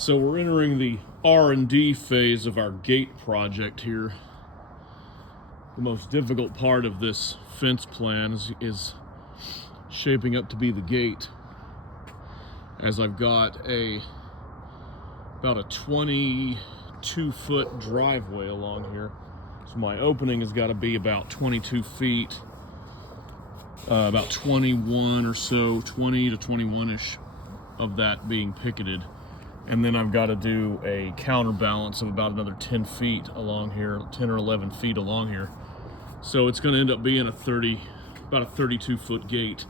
So we're entering the R&D phase of our gate project here. The most difficult part of this fence plan is shaping up to be the gate, as I've got about a 22-foot driveway along here. So my opening has got to be about 22 feet, about 21 or so, 20 to 21-ish of that being picketed. And then I've got to do a counterbalance of about another 10 feet along here, 10 or 11 feet along here. So it's going to end up being about a 32-foot gate.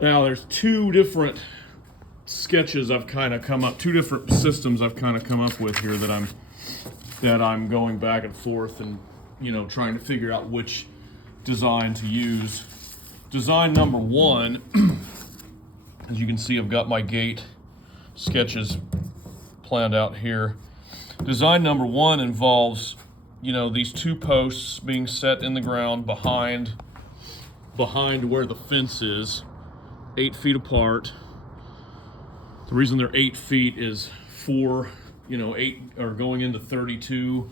Now there's two different sketches I've kind of come up, two different systems I've kind of come up with here that I'm going back and forth and, trying to figure out which design to use. Design number one, as you can see, I've got my gate sketches planned out here. Design number one involves, these two posts being set in the ground behind where the fence is, 8 feet apart. The reason they're 8 feet is 8 are going into 32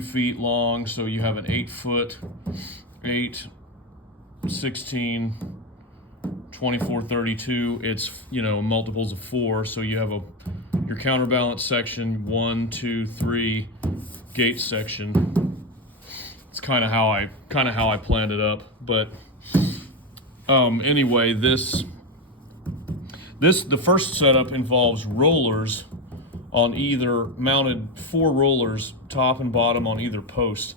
feet long, so you have an 8 foot, 8, 16, 24, 32. It's multiples of 4, so you have your counterbalance section, 1, 2, 3, gate section. It's kind of how I planned it up. But anyway, the first setup involves rollers on either, mounted 4 rollers top and bottom on either post.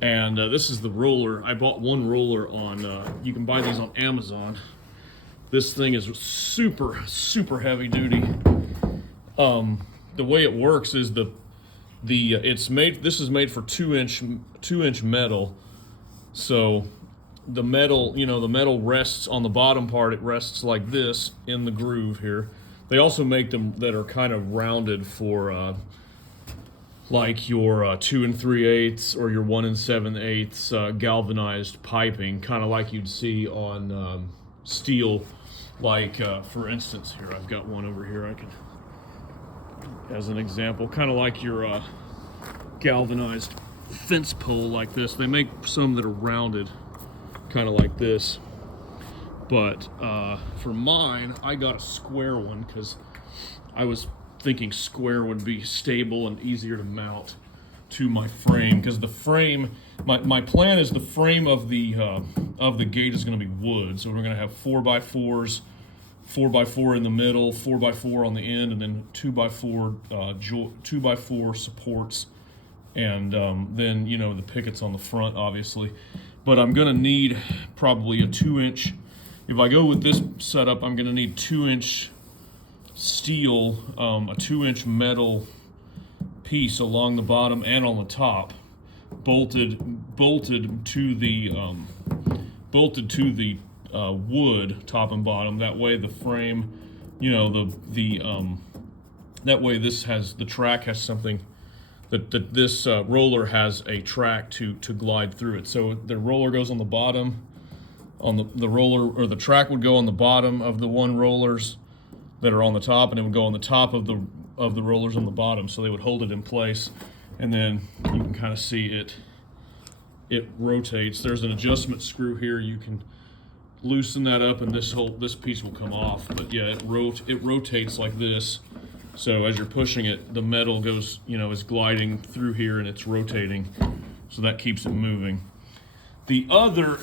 And this is the roller. I bought one roller on you can buy these on Amazon. This thing is super heavy duty. The way it works is this is made for 2-inch metal. So the metal rests on the bottom part. It rests like this in the groove here. They also make them that are kind of rounded for like your 2 3/8 or your 1 7/8 galvanized piping, kind of like you'd see on steel. Like, for instance, here, I've got one over here I can, as an example, kind of like your galvanized fence pole like this. They make some that are rounded, kind of like this. But for mine, I got a square one because I was thinking square would be stable and easier to mount to my frame. Because the frame, my plan is the frame of the gate is going to be wood. So we're going to have 4x4s, 4x4 in the middle, 4x4 on the end, and then 2x4 supports, and then the pickets on the front, obviously. But I'm going to need probably a 2-inch. If I go with this setup, I'm going to need 2-inch steel, a 2-inch metal piece along the bottom and on the top, bolted to the wood top and bottom. That way the frame, that way the track has something that this roller has a track to glide through it. So the roller goes on the bottom, on the roller, or the track would go on the bottom of the one rollers that are on the top, and it would go on the top of the rollers on the bottom, so they would hold it in place. And then you can kind of see it rotates. There's an adjustment screw here. You can loosen that up and this piece will come off. But yeah, it rotates like this. So as you're pushing it, the metal goes, is gliding through here and it's rotating. So that keeps it moving. The other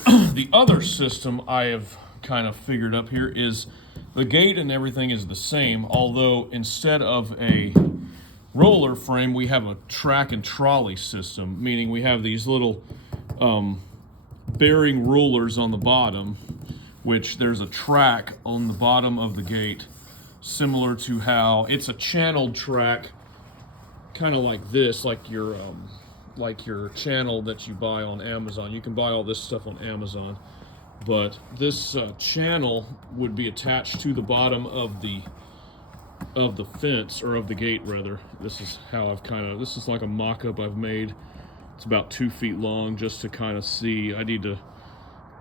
system I have kind of figured up here is the gate and everything is the same, although instead of a roller frame, we have a track and trolley system, meaning we have these little bearing rollers on the bottom, which there's a track on the bottom of the gate, similar to how it's a channeled track, kind of like this, like your channel that you buy on Amazon. You can buy all this stuff on Amazon, but this channel would be attached to the bottom of the fence, or of the gate rather. This is how this is like a mock-up I've made. It's about 2 feet long, just to kind of see. I need to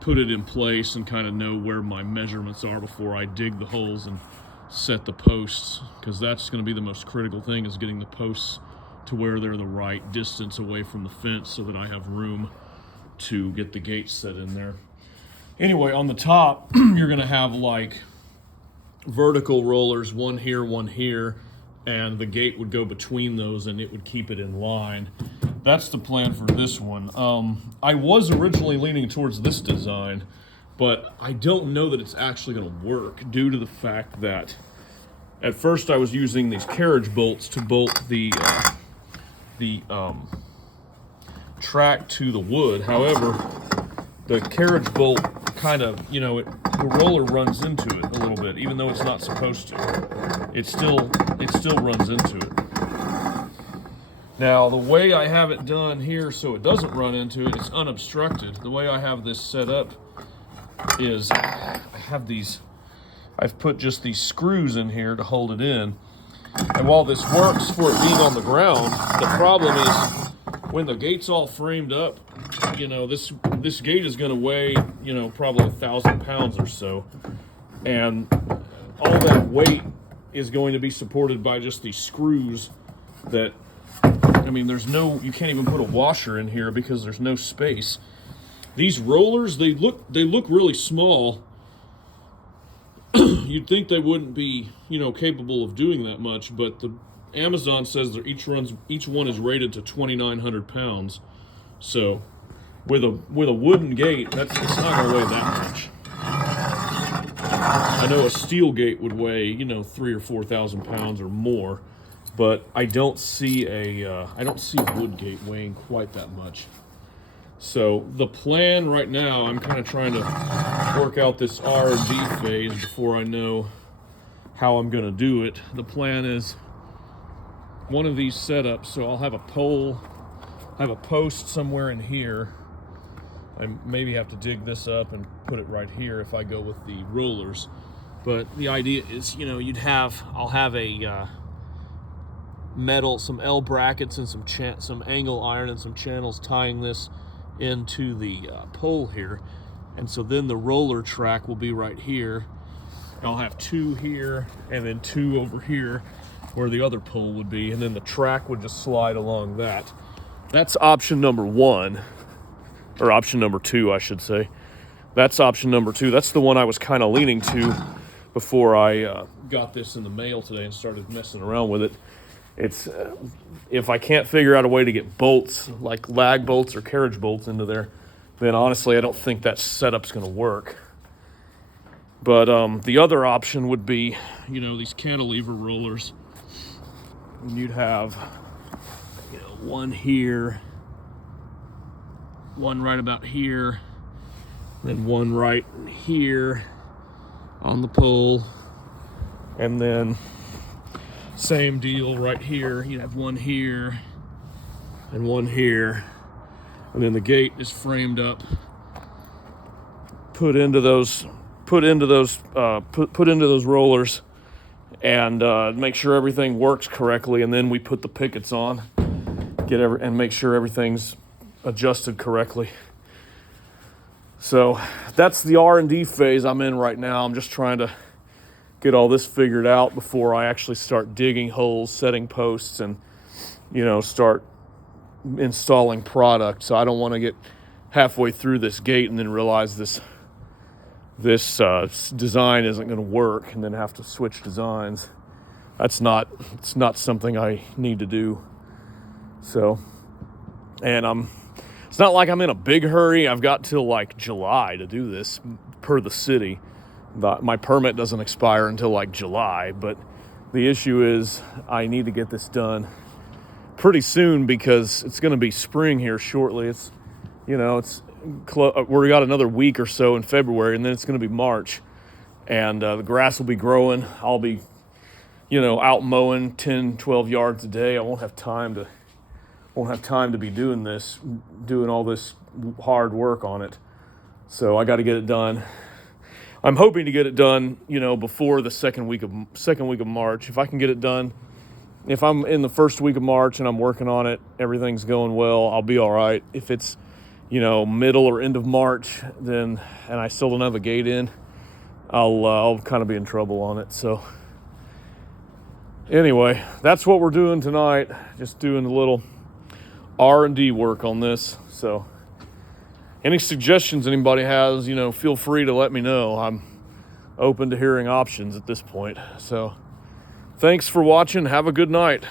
put it in place and kind of know where my measurements are before I dig the holes and set the posts, because that's going to be the most critical thing, is getting the posts to where they're the right distance away from the fence so that I have room to get the gate set in there. Anyway, on the top, you're going to have like vertical rollers, one here, and the gate would go between those and it would keep it in line. That's the plan for this one. I was originally leaning towards this design, but I don't know that it's actually going to work due to the fact that at first I was using these carriage bolts to bolt the track to the wood. However, the carriage bolt kind of, the roller runs into it a little bit, even though it's not supposed to. It still runs into it. Now, the way I have it done here so it doesn't run into it, it's unobstructed. The way I have this set up is I've put just these screws in here to hold it in. And while this works for it being on the ground, the problem is when the gate's all framed up, this gate is going to weigh, probably 1,000 pounds or so. And all that weight is going to be supported by just these screws that, you can't even put a washer in here because there's no space. These rollers, they look really small. You'd think they wouldn't be, capable of doing that much, but the Amazon says that each one is rated to 2,900 pounds. So with a wooden gate, it's not going to weigh that much. I know a steel gate would weigh, 3,000 or 4,000 pounds or more, but I don't see a wood gate weighing quite that much. So the plan right now, I'm kind of trying to work out this R&D phase before I know how I'm going to do it. The plan is one of these setups, so I'll have a pole, I have a post somewhere in here. I maybe have to dig this up and put it right here if I go with the rollers. But the idea is, I'll have a metal, some L brackets and some angle iron and some channels tying this into the pole here. And so then the roller track will be right here. I'll have two here and then two over here where the other pole would be, and then the track would just slide along that. That's option number one, or option number two, I should say. That's option number two. That's the one I was kind of leaning to before I got this in the mail today and started messing around with it. It's if I can't figure out a way to get bolts, like lag bolts or carriage bolts into there, then honestly I don't think that setup's going to work. But the other option would be, these cantilever rollers. And you'd have, one here, one right about here, then one right here on the pole, and then same deal right here. You'd have one here and one here, and then the gate is framed up, put into those rollers, and make sure everything works correctly, and then we put the pickets on, and make sure everything's adjusted correctly. So that's the R&D phase I'm in right now. I'm just trying to get all this figured out before I actually start digging holes, setting posts, and start installing product. So I don't want to get halfway through this gate and then realize this design isn't going to work and then have to switch designs. It's not something I need to do. So, and it's not like I'm in a big hurry. I've got till like July to do this per the city. My permit doesn't expire until like July, but the issue is I need to get this done pretty soon because it's going to be spring here shortly. It's we got another week or so in February, and then it's going to be March, and the grass will be growing. I'll be, out mowing 10, 12 yards a day. I won't have time to be doing all this hard work on it. So I got to get it done. I'm hoping to get it done, before the second week of March. If I can get it done, if I'm in the first week of March and I'm working on it, everything's going well, I'll be all right. If it's middle or end of March, and I still don't have a gate in, I'll kind of be in trouble on it. So Anyway, that's what we're doing tonight. Just doing a little R&D work on this. So any suggestions anybody has, feel free to let me know. I'm open to hearing options at this point. So thanks for watching. Have a good night.